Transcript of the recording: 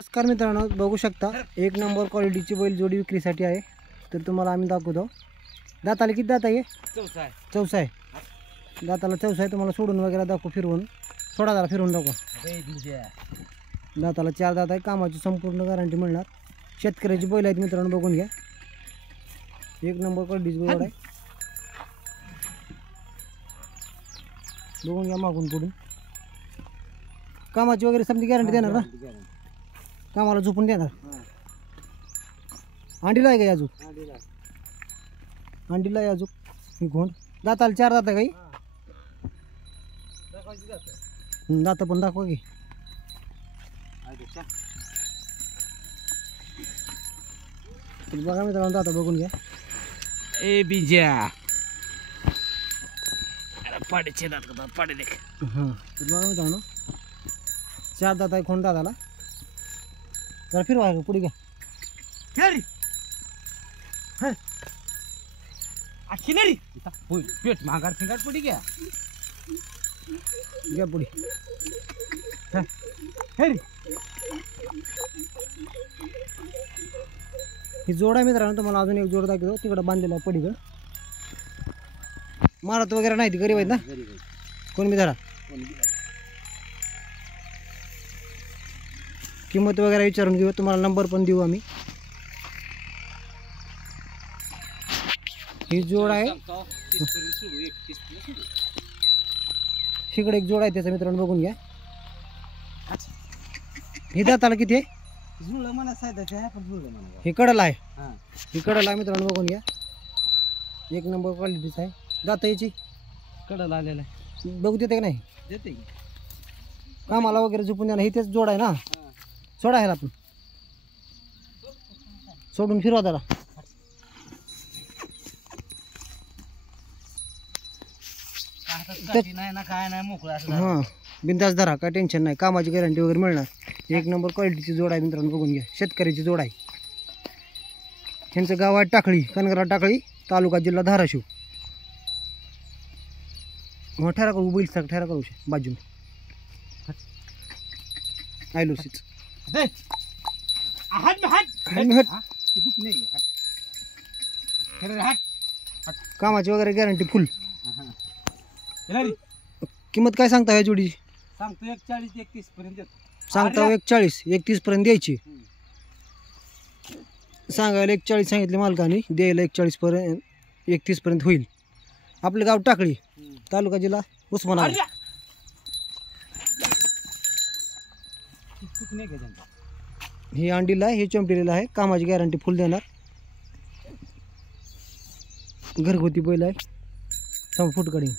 नमस्कार मित्रांनो, बघू शकता एक नंबर क्वालिटीची बैल जोडी विक्रीसाठी आहे. तर तुम्हाला आम्ही दाखवतो. दाताला किती दात आहे? चौसा आहे. दाताला चौसा आहे. तुम्हाला सोडून वगैरे दाखवू, फिरवून थोडा जरा फिरवून दाखवा. दाताला 4 दात आहे. कामाची संपूर्ण गॅरंटी मिळणार. शेतकऱ्याची बैल आहेत मित्रांनो, बघून घ्या. एक नंबर क्वालिटीची बैल आहे. बघून घ्या मागून पुढून. कामाची वगैरे समजी गॅरंटी देणार ना? कामाला झोपून देणार. अंडीला आहे का अजून? अंडीला आहे अजून. ही घोंड दाताला 4 दात आहे काही. दात पण दाखवा की. बघा मित्रांनो, दाता बघून घ्या. ए बिजा पाडे छेदात का पाडे देख. हां, बघा मित्रांनो, 4 दात आहे. खोंड दाताला जरा फिरवा पुढे घ्या. पेट माघार फिंगार पडी घ्या. घ्या पुढे. ही जोड आहे मित्रांनो. तुम्हाला अजून एक जोड दाखवतो. तिकडं बांधलेला आहे पडीकडं. मारत वगैरे नाही, ती गरीब आहेत ना. कोण बी धरा. किंमत वगैरे विचारून घेऊ. तुम्हाला नंबर पण देऊ आम्ही. ही जोड आहे. इकडे एक जोड आहे त्याचा मित्रांनो, बघून घ्या. ही दाताला किती आहे? ही कडला आहे. ही कडला आहे मित्रांनो, बघून घ्या. एक नंबर क्वालिटीच आहे. दात याची कडला आलेला आहे. बघू देते का नाही? देते कामाला वगैरे झोपून द्या ना. ही तेच जोड आहे ना. सोडा ह्याला, आपण सोडून फिरवा जरा. नाही ना, काय नाही, मोकळा. हां, बिंदास धरा, काय टेन्शन नाही. कामाची गॅरंटी वगैरे मिळणार. एक नंबर क्वालिटीची जोड आहे मित्रांनो, बघून घ्या. शेतकऱ्याची जोड आहे. त्यांचं गाव आहे टाकळी, कनगरा टाकळी, तालुका जिल्हा धाराशिव. मग ठेरा करू बैल सर, ठेरा करू बाजू आयलोसीच. कामाची वगैरे गॅरंटी फुल. किंमत काय सांगता ह्या जोडीची? सांगतो 41-31 पर्यंत. सांगता 41-31 पर्यंत द्यायची. सांगायला 41 सांगितले मालकाने, द्यायला 41 पर्यंत 31 पर्यंत होईल. आपलं गाव टाकळी, तालुका जिल्हा उस्मानाबाद. ही अंडीला आहे, हे चंपलेलं आहे. कामाची गॅरंटी फुल देणार. घरगुती बैल आहे. 6 फूट कडिंग.